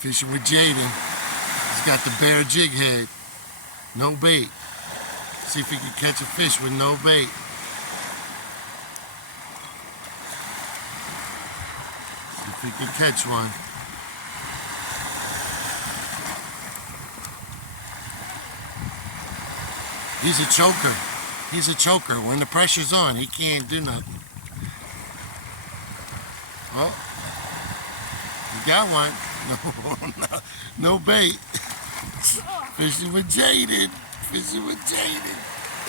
Fishing with Jadon. He's got the bear jig head. No bait. See if he can catch a fish with no bait. See if he can catch one. He's a choker. He's a choker. When the pressure's on, he can't do nothing. Oh, he got one. No bait. Fishing with Jadon. Fishing with Jadon.